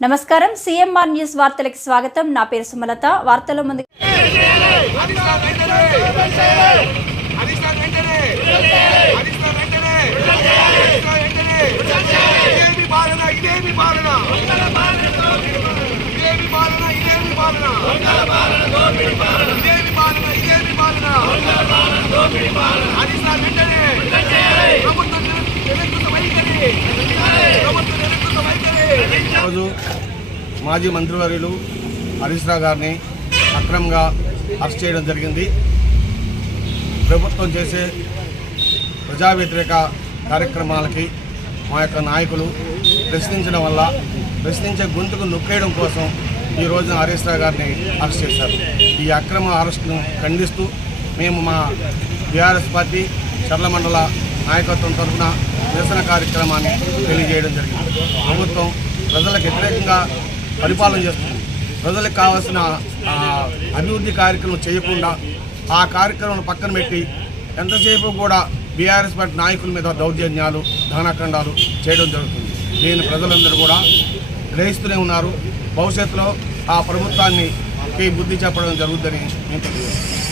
నమస్కారం CMR news వార్తలకు స్వాగతం నా పేరు సుమలత వార్తల ముందు అధిష్టానం వెంటనే వెంటనే ఈరోజు మాజీ మంత్రివర్యులు హరీష్ రావు గారిని అక్రమంగా అరెస్ట్ చేయడం జరిగింది. ప్రభుత్వం చేసే ప్రజా వ్యతిరేక కార్యక్రమాలకి మా యొక్క నాయకులు ప్రశ్నించడం వల్ల ప్రశ్నించే గొంతుకు నొక్కేయడం కోసం ఈ రోజున హరీష్ రావు గారిని అరెస్ట్ చేశారు. ఈ అక్రమ అరెస్టును ఖండిస్తూ మేము మా బీఆర్ఎస్ పార్టీ చర్ల మండల నాయకత్వం తరఫున నిరసన కార్యక్రమాన్ని తెలియజేయడం జరిగింది. ప్రభుత్వం ప్రజలకు వ్యతిరేకంగా పరిపాలన చేస్తుంది. ప్రజలకు కావాల్సిన అభివృద్ధి కార్యక్రమం చేయకుండా ఆ కార్యక్రమం పక్కన పెట్టి ఎంతసేపు కూడా బీఆర్ఎస్ పార్టీ నాయకుల మీద దౌర్జన్యాలు దానఖండాలు చేయడం జరుగుతుంది. దీన్ని ప్రజలందరూ కూడా గ్రహిస్తూనే ఉన్నారు. భవిష్యత్తులో ఆ ప్రభుత్వాన్ని బుద్ధి చెప్పడం జరుగుతుందని నేను తెలియజేస్తాను